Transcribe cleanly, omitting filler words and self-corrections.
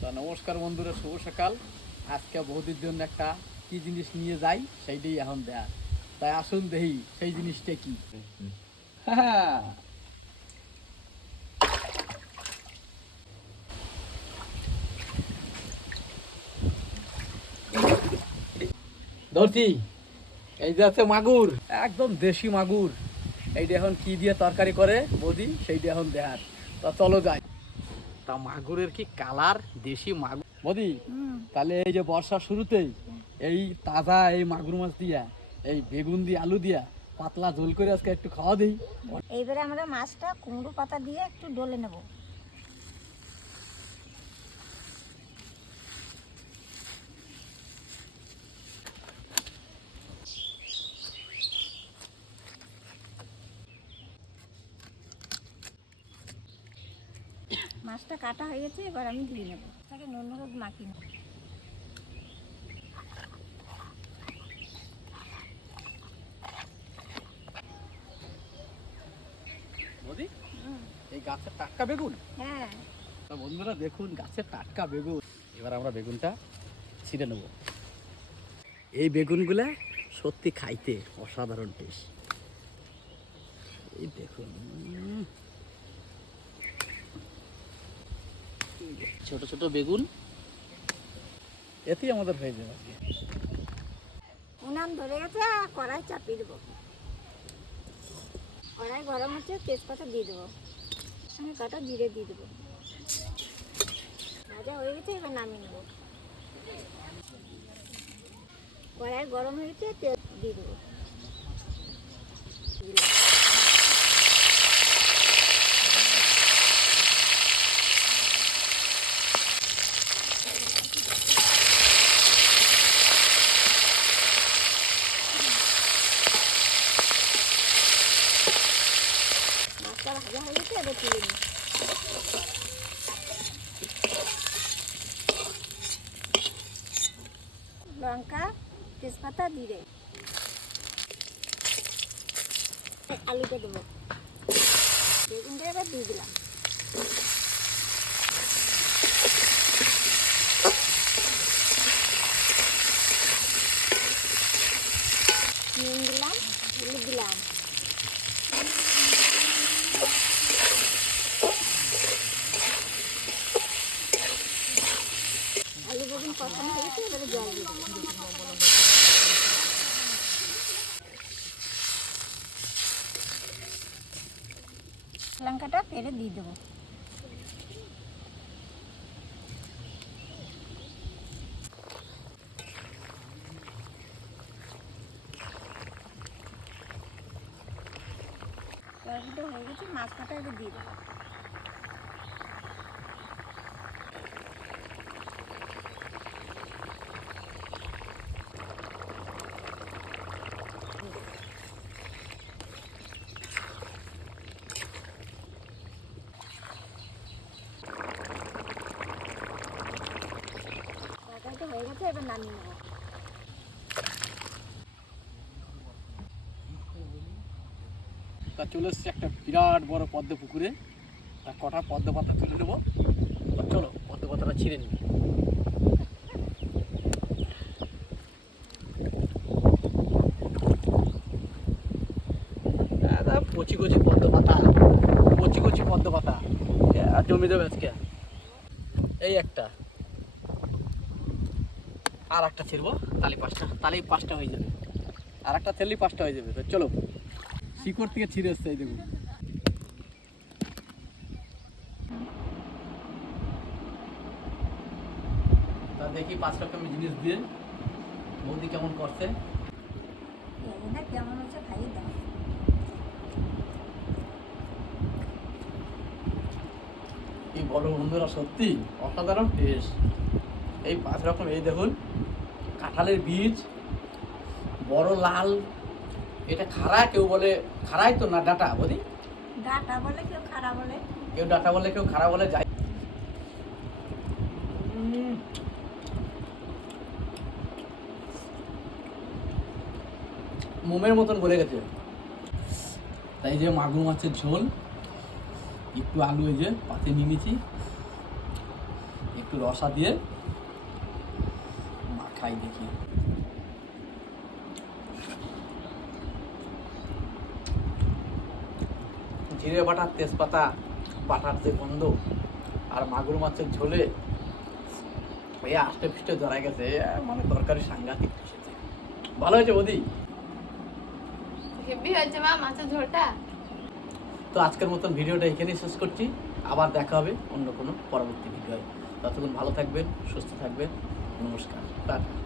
তো নমস্কার বন্ধুরা, শুভ সকাল। আজকে বৌদির জন্য একটা কি জিনিস নিয়ে যাই সেইটাই এখন দেয়া, তাই আসুন দেখি সেই জিনিসটা কি। হ্যাঁ, ধরছি। এই যে আছে মাগুর, একদম দেশি মাগুর। এইটা এখন কি দিয়ে তরকারি করে বৌদি সেইটা এখন দেখার। তা চলো যাই। তা মাগুরের কি কালার, দেশি মাগুর বৌদি। তাহলে এই যে বর্ষার শুরুতেই এই তাজা এই মাগুর মাছ দিয়া, এই বেগুন দিয়ে আলু দিয়া পাতলা ঝোল করে আজকে একটু খাওয়া দিই। এইবারে আমরা মাছটা কুমড়ো পাতা দিয়ে একটু ডলে নেব। মাছটা কাটা হয়ে গেছে, এবার আমি ধুয়ে নেব। তাকে নুন হলুদ মাখিয়ে নেব। বৌদি, এই গাছের টাটকা বেগুন। হ্যাঁ, তা বন্ধুরা দেখুন, গাছের টাটকা বেগুন। এবার আমরা বেগুনটা ছিঁড়ে নেব। এই বেগুনগুলা সত্যি খাইতে অসাধারণ টেস্ট। এই দেখুন, ছোট ছোট বেগুন, এতেই আমাদের হয়ে যাবে আজকে। উনান ধরে গেছে, কড়াই চাপিয়ে দেবো। কড়াই গরম হচ্ছে, তেজপাতা দিয়ে দেবো, সঙ্গে কাটা জিরে দিয়ে দেবো। ভাজা হয়ে গেছে, এবার নামিয়ে নেবো। কড়াই গরম হয়ে গেছে, তেল দিয়ে দেবো। মাছটা ভাজা হয়ে গেছে, এবার তুলে নিই। লঙ্কা, তেজপাতা, জিরে, আলুটা দেবো। বেগুনটা এবার দিয়ে দিলাম। নুন দিলাম, হলুদ দিলাম। আলু বেগুন কষানো হয়ে গেছে, এবারে জল দিয়ে দেবো। লঙ্কাটা ফেলে দিয়ে দেবো। তরকারিটা হয়ে গেছে, মাছ কাটা এবার দিয়ে দেবো। তরকারিটা হয়ে গেছে, এবার নামিয়ে নেবো। তা চলে এসছে একটা বিরাট বড় পদ্ম পুকুরে। তা কটা পদ্ম পাতা তুলে নেবো। তা চলো পদ্ম পাতাটা ছিঁড়ে নিই। কচি কচি পদ্ম পাতা, কচি কচি পদ্ম পাতা জমি দেবে আজকে। এই একটা, আর একটা ছিড়বো, তাহলেই পাঁচটা হয়ে যাবে। আর একটা ছেড়লেই পাঁচটা হয়ে যাবে। তো চলো, শিকড় থেকে ছিঁড়ে এসছে এই দেখুন। তা দেখি 5 রকমের জিনিস দিয়ে বৌদি কেমন করছে। না কেমন হচ্ছে খাইয়ে দাও। এই বড় বন্ধুরা সত্যি অসাধারণ টেস্ট। এই 5 রকম, এই দেখুন, কাঁঠালের বীজ, বড় লাল, এটা খাড়া, কেউ বলে খাড়াই তো না ডাটা বলি, ডাটা বলে, কেউ খারাপ বলে। কেউ ডাটা বলে, কেউ খাড়া বলে, যাই। মোমের মতন গলে গেছে। তাই যে মাগুর মাছের ঝোল, একটু আলু এই যে পাতে নিয়ে নিয়েছি, একটু রসা দিয়ে মাখাই দেখি। জিরে বাটা, তেজপাতা বাটার যে গন্ধ আর মাগুর মাছের ঝোলে এই আষ্টে পিষ্টে ধরা গেছে, মানে তরকারি সাংঘাতিক এসেছে। ভালো হয়েছে বৌদি। হেভি হয়েছে মা মাছের ঝোলটা। তো আজকের মতন ভিডিওটা এখানেই শেষ করছি। আবার দেখা হবে অন্য কোনো পরবর্তী ভিডিওয়। ততক্ষণ ভালো থাকবেন, সুস্থ থাকবেন। নমস্কার, টাটা।